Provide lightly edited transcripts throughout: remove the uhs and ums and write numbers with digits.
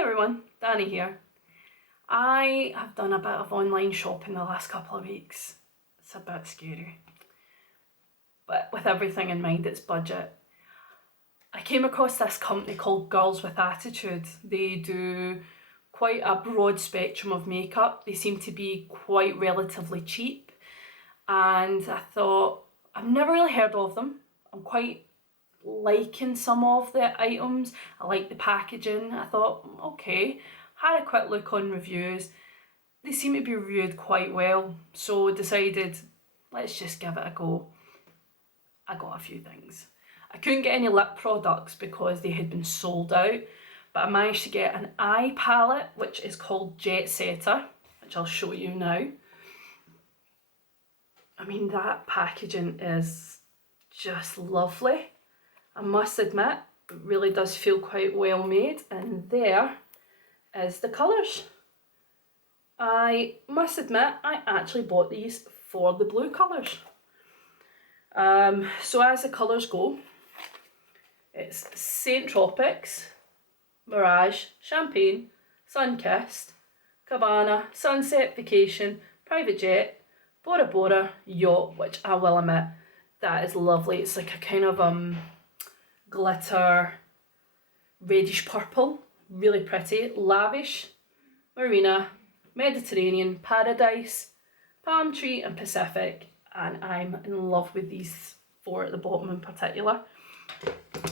Hi everyone, Danny here. I have done a bit of online shopping the last couple of weeks. It's a bit scary. But with everything in mind, it's budget. I came across this company called Girls with Attitude. They do quite a broad spectrum of makeup. They seem to be quite relatively cheap. And I thought, I've never really heard of them. I'm quite liking some of the items. I like the packaging. I thought, okay, had a quick look on reviews. They seem to be reviewed quite well, so decided let's just give it a go. I got a few things. I couldn't get any lip products because they had been sold out, but I managed to get an eye palette which is called Jet Setter, which I'll show you now. I mean, that packaging is just lovely. I must admit, it really does feel quite well made, and there is the colours. I must admit, I actually bought these for the blue colours. So as the colours go, it's Saint Tropics, Mirage, Champagne, Sunkissed, Cabana, Sunset, Vacation, Private Jet, Bora Bora, Yacht, which I will admit, that is lovely. It's like a kind of glitter, reddish purple, really pretty. Lavish, Marina, Mediterranean, Paradise, Palm Tree and Pacific, and I'm in love with these four at the bottom in particular.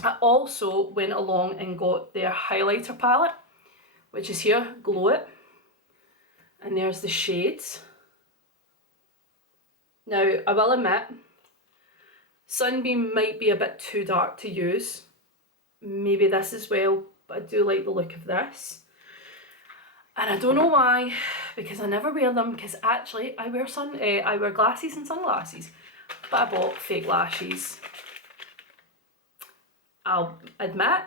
I also went along and got their highlighter palette, which is here, Glow It, and there's the shades. Now, I will admit, Sunbeam might be a bit too dark to use. Maybe this as well, but I do like the look of this. And I don't know why, because I never wear them, because actually I wear glasses and sunglasses, but I bought fake lashes. I'll admit,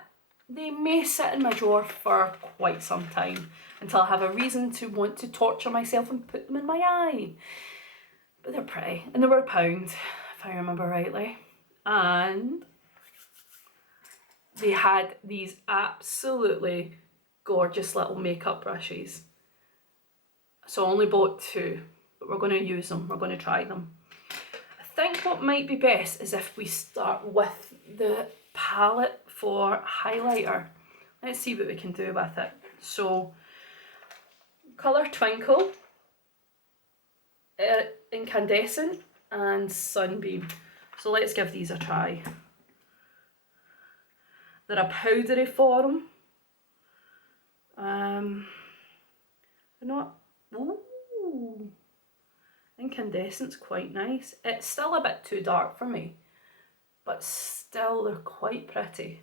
they may sit in my drawer for quite some time, until I have a reason to want to torture myself and put them in my eye. But they're pretty, and they were £1, if I remember rightly. And they had these absolutely gorgeous little makeup brushes. So I only bought 2, but we're going to use them, we're going to try them. I think what might be best is if we start with the palette for highlighter. Let's see what we can do with it. So, colour Twinkle, Incandescent and Sunbeam. So let's give these a try. They're a powdery form. They're not, ooh, Incandescent's quite nice. It's still a bit too dark for me, but still they're quite pretty.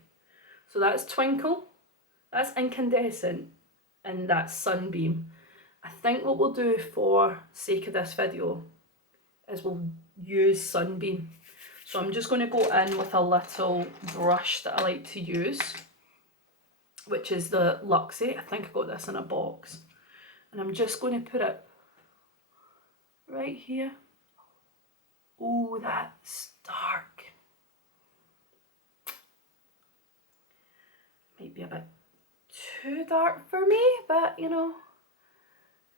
So that's Twinkle, that's Incandescent, and that's Sunbeam. I think what we'll do for sake of this video is we'll use Sunbeam. So I'm just going to go in with a little brush that I like to use, which is the Luxie. I think I got this in a box. And I'm just going to put it right here. Oh, that's dark. Might be a bit too dark for me, but you know,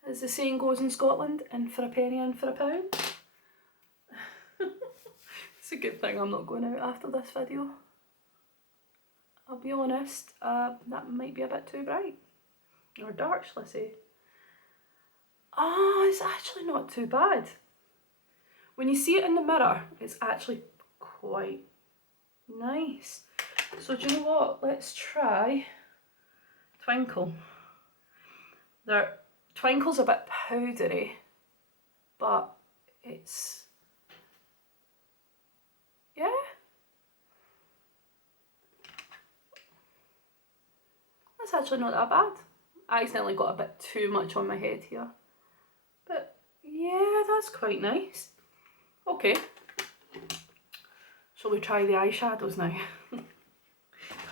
as the saying goes in Scotland, in for a penny, in for a pound. It's a good thing I'm not going out after this video. I'll be honest, that might be a bit too bright. Or dark, shall I say. Oh, it's actually not too bad. When you see it in the mirror, it's actually quite nice. So do you know what? Let's try Twinkle. Twinkle's a bit powdery, but it's, yeah. That's actually not that bad. I accidentally got a bit too much on my head here. But yeah, that's quite nice. Okay. Shall we try the eyeshadows now?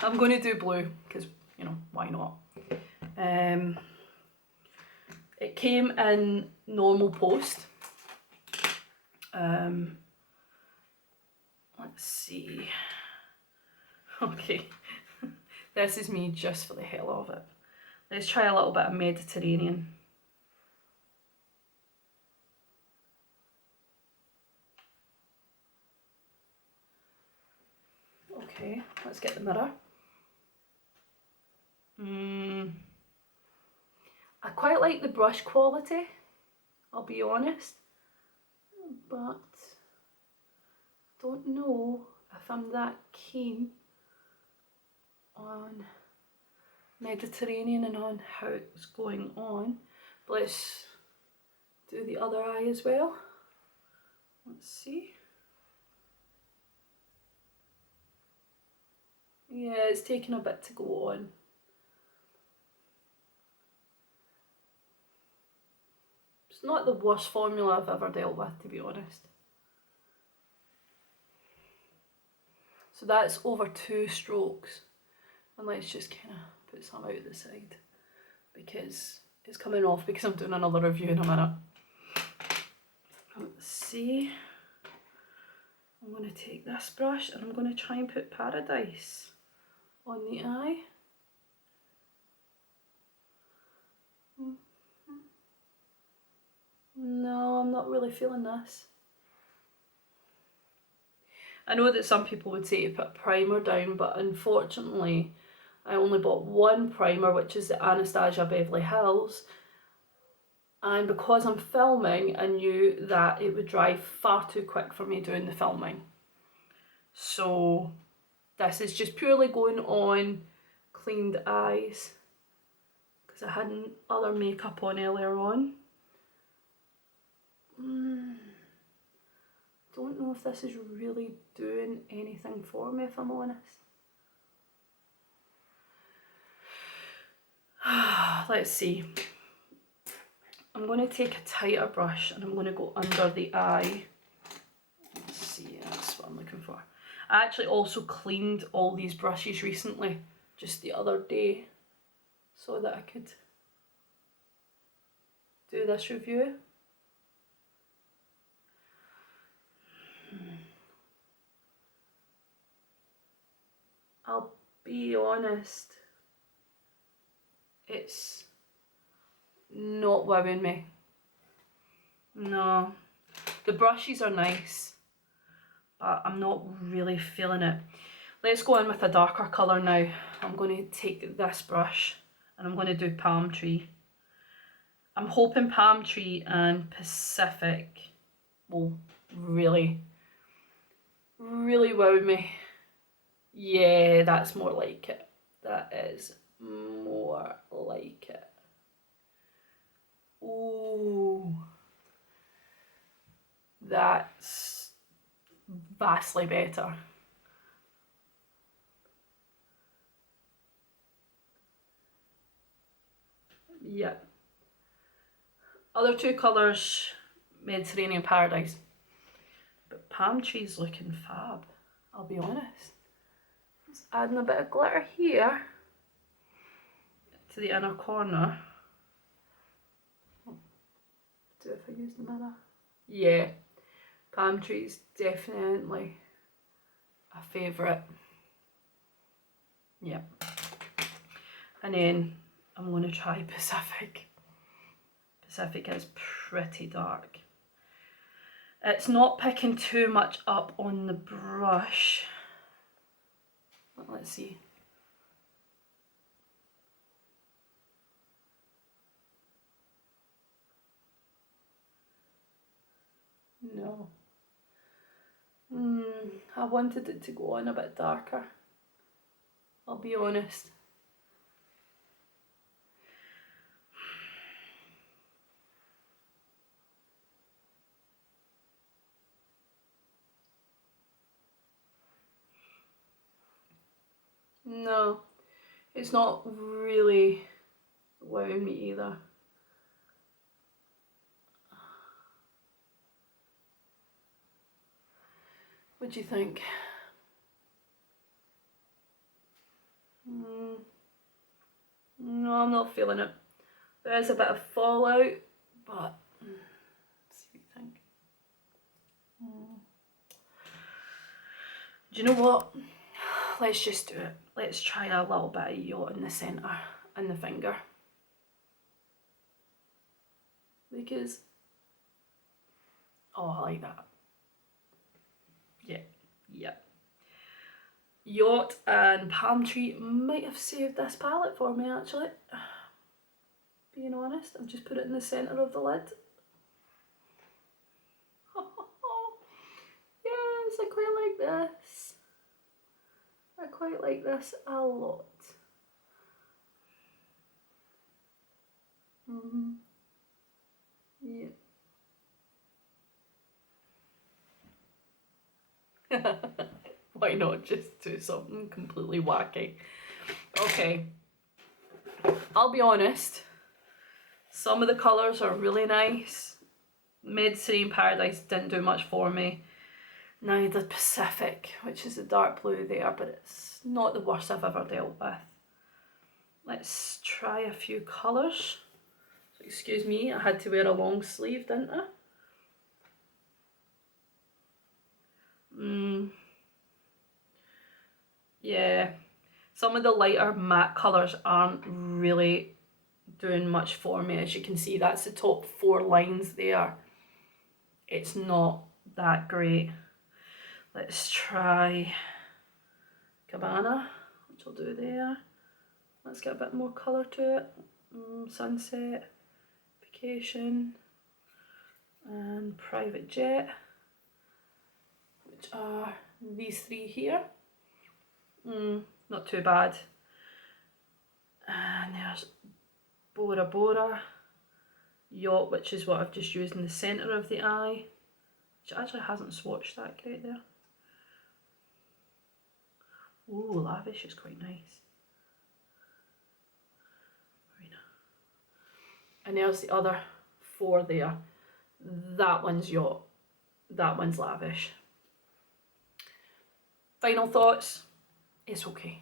I'm going to do blue, because, you know, why not? It came in normal post. Let's see. Okay. This is me just for the hell of it. Let's try a little bit of Mediterranean. Okay, let's get the mirror. I quite like the brush quality, I'll be honest, but don't know if I'm that keen on Mediterranean and on how it's going on. But let's do the other eye as well. Let's see. Yeah, it's taking a bit to go on. It's not the worst formula I've ever dealt with, to be honest. So that's over 2 strokes. And let's just kind of put some out the side because it's coming off because I'm doing another review in a minute. Let's see. I'm going to take this brush and I'm going to try and put Paradise on the eye. No, I'm not really feeling this. I know that some people would say to put a primer down, but unfortunately I only bought one primer, which is the Anastasia Beverly Hills. And because I'm filming, I knew that it would dry far too quick for me doing the filming. So this is just purely going on cleaned eyes because I had other makeup on earlier on. Don't know if this is really doing anything for me, if I'm honest. Let's see. I'm going to take a tighter brush and I'm going to go under the eye. Let's see, that's what I'm looking for. I actually also cleaned all these brushes recently, just the other day, so that I could do this review. I'll be honest, it's not wowing me. No, the brushes are nice, but I'm not really feeling it. Let's go in with a darker colour now. I'm going to take this brush and I'm going to do Palm Tree. I'm hoping Palm Tree and Pacific will really wow me. Yeah, that's more like it. That is more like it. Ooh. That's vastly better. Yep. Other 2 colours, Mediterranean Paradise. But Palm Tree's looking fab, I'll be honest. Just adding a bit of glitter here to the inner corner. Do if I use the mirror. Yeah, Palm Tree's definitely a favourite. Yep. And then I'm going to try Pacific. Pacific is pretty dark. It's not picking too much up on the brush. Let's see. No. I wanted it to go on a bit darker, I'll be honest. No, it's not really wowing me either. What do you think? No, I'm not feeling it. There is a bit of fallout, but let's see what you think. Do you know what? Let's just do it. Let's try a little bit of yacht in the centre and the finger. because, oh, I like that. Yeah, yeah. Yacht and Palm Tree might have saved this palette for me actually. Being honest, I've just put it in the centre of the lid. Yes, I quite like this. I quite like this a lot. Yeah. Why not just do something completely wacky? Okay, I'll be honest, some of the colours are really nice. Mediterranean Paradise didn't do much for me. Neither Pacific, which is the dark blue there, but it's not the worst I've ever dealt with. Let's try a few colours. So excuse me, I had to wear a long sleeve, didn't I? Yeah, some of the lighter matte colours aren't really doing much for me. As you can see, that's the top 4 lines there. It's not that great. Let's try Cabana, which I'll do there. Let's get a bit more colour to it. Sunset, Vacation, and Private Jet, which are these 3 here. Not too bad. And there's Bora Bora, Yacht, which is what I've just used in the centre of the eye, which actually hasn't swatched that great there. Ooh, Lavish is quite nice. And there's the other 4 there. That one's Yacht, that one's Lavish. Final thoughts, it's okay.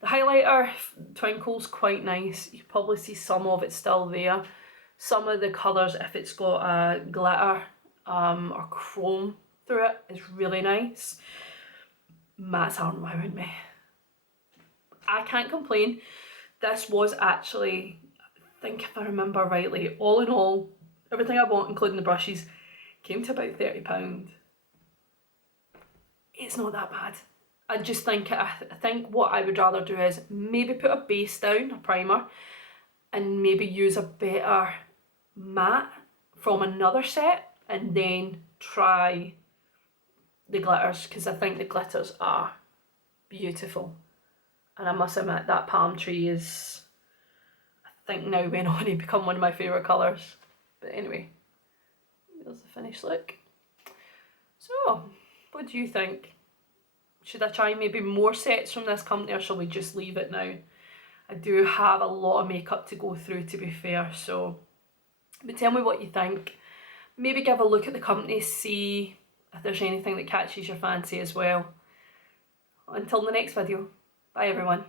The highlighter, Twinkle's quite nice. You probably see some of it still there. Some of the colours, if it's got a glitter or chrome through it, is really nice. Mattes aren't wowing me. I can't complain. This was actually, I think if I remember rightly, all in all, everything I bought, including the brushes, came to about £30. It's not that bad. I just think, I think what I would rather do is maybe put a base down, a primer, and maybe use a better matte from another set and then try the glitters, because I think the glitters are beautiful. And I must admit that Palm Tree is, I think now went on to become one of my favourite colours. But anyway, there's the finished look. So, what do you think? Should I try maybe more sets from this company, or shall we just leave it now? I do have a lot of makeup to go through, to be fair, so but tell me what you think. Maybe give a look at the company, see if there's anything that catches your fancy as well. Until the next video, bye everyone.